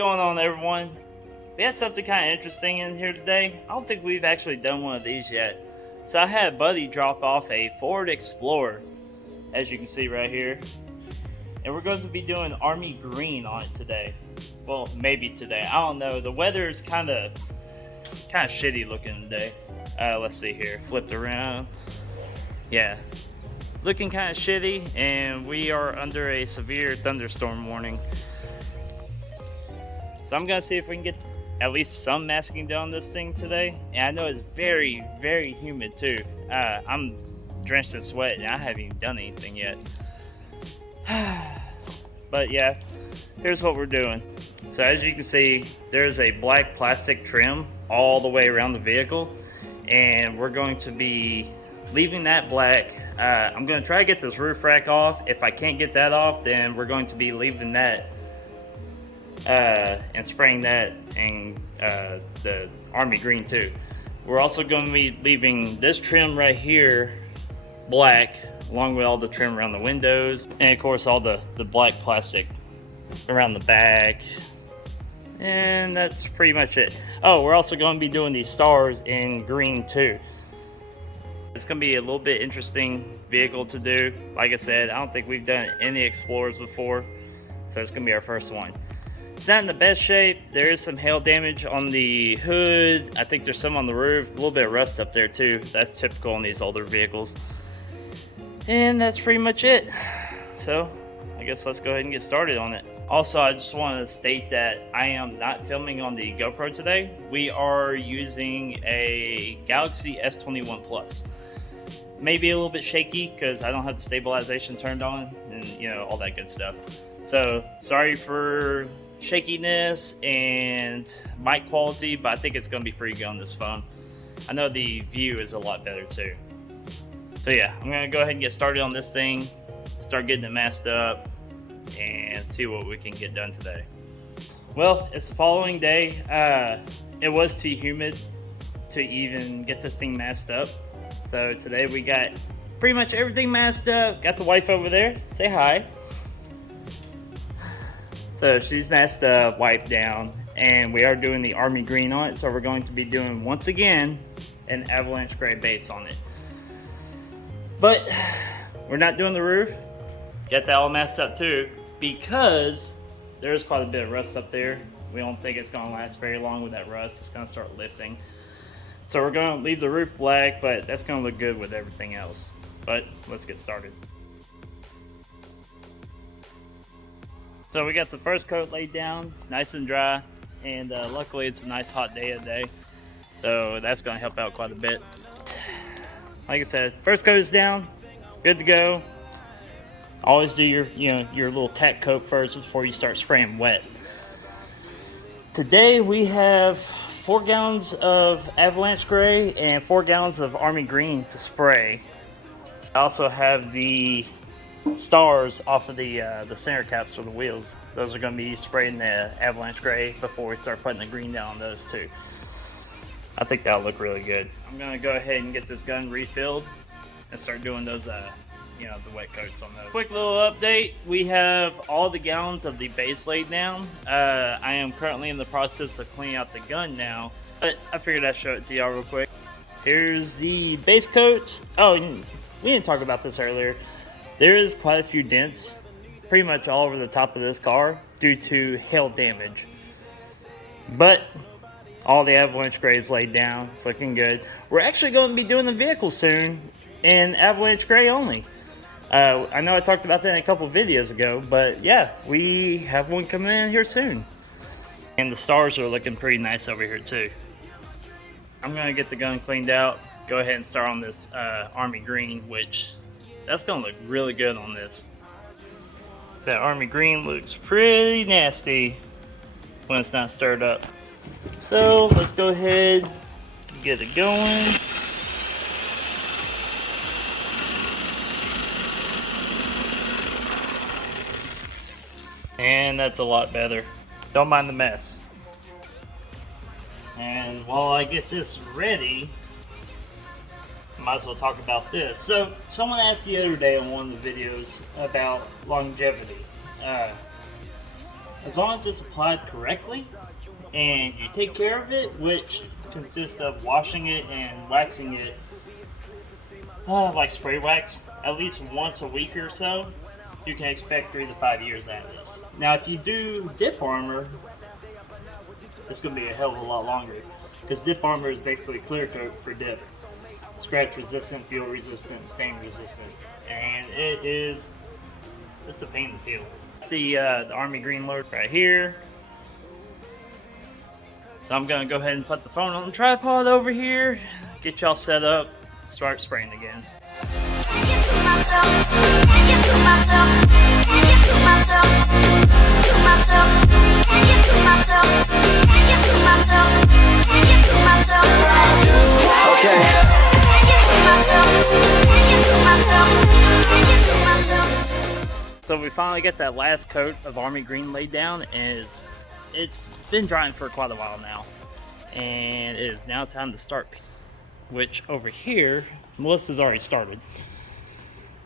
going on, everyone? We had something kind of interesting in here today. I don't think we've actually done one of these yet. So I had a buddy drop off a Ford Explorer, as you can see right here. And we're going to be doing army green on it today. Well, maybe today. I don't know. The weather is kind of shitty looking today. Let's see here. Flipped around. Yeah. Looking kind of shitty, and we are under a severe thunderstorm warning. So I'm going to see if we can get at least some masking done on this thing today. And I know it's very, very humid too. I'm drenched in sweat and I haven't even done anything yet. But yeah, here's what we're doing. So as you can see, there's a black plastic trim all the way around the vehicle. And we're going to be leaving that black. I'm going to try to get this roof rack off. If I can't get that off, then we're going to be leaving that and spraying that in the army green too. We're also going to be leaving this trim right here black, along with all the trim around the windows, and of course all the black plastic around the back. And that's pretty much it. Oh, we're also going to be doing these stars in green too. It's going to be a little bit interesting vehicle to do. Like I said, I don't think we've done any Explorers before, so it's going to be our first one. It's not in the best shape. There is some hail damage on the hood. I think there's some on the roof. A little bit of rust up there too. That's typical on these older vehicles. And that's pretty much it. So I guess let's go ahead and get started on it. Also, I just want to state that I am not filming on the GoPro today. We are using a Galaxy S21 Plus. Maybe a little bit shaky because I don't have the stabilization turned on and all that good stuff. So sorry for shakiness and mic quality, but I think it's going to be pretty good on this phone. I know the view is a lot better too. So yeah, I'm going to go ahead and get started on this thing, start getting it masked up, and see what we can get done today. Well, it's the following day. It was too humid to even get this thing masked up. So today we got pretty much everything masked up. Got the wife over there. Say hi. So she's masked up, wiped down, and we are doing the army green on it. So we're going to be doing, once again, an avalanche gray base on it. But we're not doing the roof. Get that all masked up too, because there's quite a bit of rust up there. We don't think it's going to last very long with that rust. It's going to start lifting. So we're going to leave the roof black, but that's going to look good with everything else. But let's get started. So we got the first coat laid down. It's nice and dry, and luckily it's a nice hot day today, so that's going to help out quite a bit. Like I said, first coat is down, good to go. Always do your little tack coat first before you start spraying wet. Today we have 4 gallons of avalanche gray and 4 gallons of army green to spray. I also have the stars off of the center caps for the wheels. Those are going to be spraying the avalanche gray before we start putting the green down on those too. I think that'll look really good. I'm going to go ahead and get this gun refilled and start doing those the wet coats on those. Quick little update. We have all the gallons of the base laid down. I am currently in the process of cleaning out the gun now, but I figured I'd show it to y'all real quick. Here's the base coats. Oh, we didn't talk about this earlier. There is quite a few dents pretty much all over the top of this car due to hail damage. But all the avalanche gray is laid down. It's looking good. We're actually going to be doing the vehicle soon in avalanche gray only. I know I talked about that in a couple videos ago, but yeah, we have one coming in here soon. And the stars are looking pretty nice over here too. I'm going to get the gun cleaned out, go ahead and start on this army green, which that's going to look really good on this. That army green looks pretty nasty when it's not stirred up. So let's go ahead and get it going. And that's a lot better. Don't mind the mess. And while I get this ready, might as well talk about this. So someone asked the other day on one of the videos about longevity. As long as it's applied correctly and you take care of it, which consists of washing it and waxing it like spray wax at least once a week or so, you can expect 3 to 5 years out of this. Now if you do dip armor, it's going to be a hell of a lot longer, because dip armor is basically clear coat for dip. Scratch resistant, fuel resistant, stain resistant, and it's a pain to peel. The Army Green load right here. So I'm gonna go ahead and put the phone on the tripod over here, get y'all set up, start spraying again. So we finally get that last coat of Army Green laid down, and it's been drying for quite a while now, and it is now time to start, which over here Melissa's already started.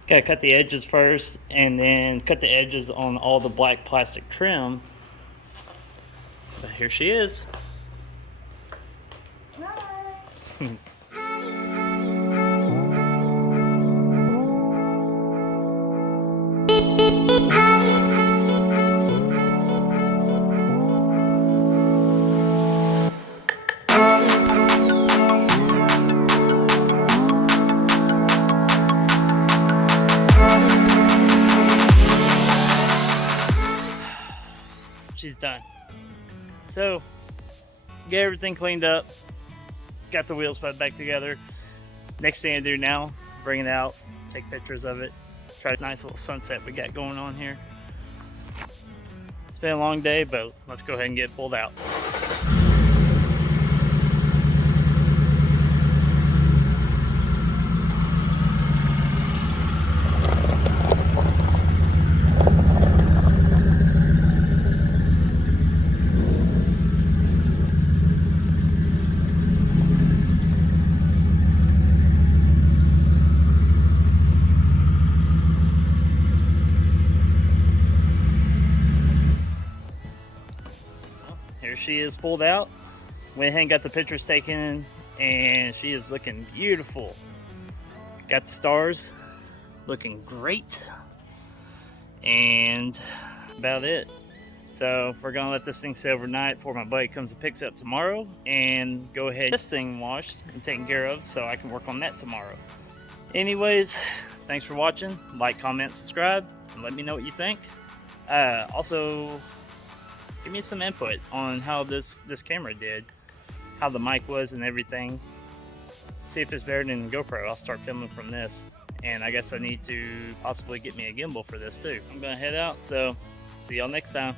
Gotta cut the edges first, and then cut the edges on all the black plastic trim. But here she is. Hi. She's done. So, get everything cleaned up, got the wheels put back together. Next thing I do now, bring it out, take pictures of it, try this nice little sunset we got going on here. It's been a long day, but let's go ahead and get it pulled out. Here she is pulled out. Went ahead and got the pictures taken, and she is looking beautiful. Got the stars looking great, and about it. So we're gonna let this thing sit overnight before my buddy comes and picks it up tomorrow, and go ahead and get this thing washed and taken care of so I can work on that tomorrow. Anyways, thanks for watching. Like, comment, subscribe, and let me know what you think. Also, give me some input on how this camera did, how the mic was and everything. See if it's better than GoPro. I'll start filming from this, and I guess I need to possibly get me a gimbal for this too. I'm gonna head out, so see y'all next time.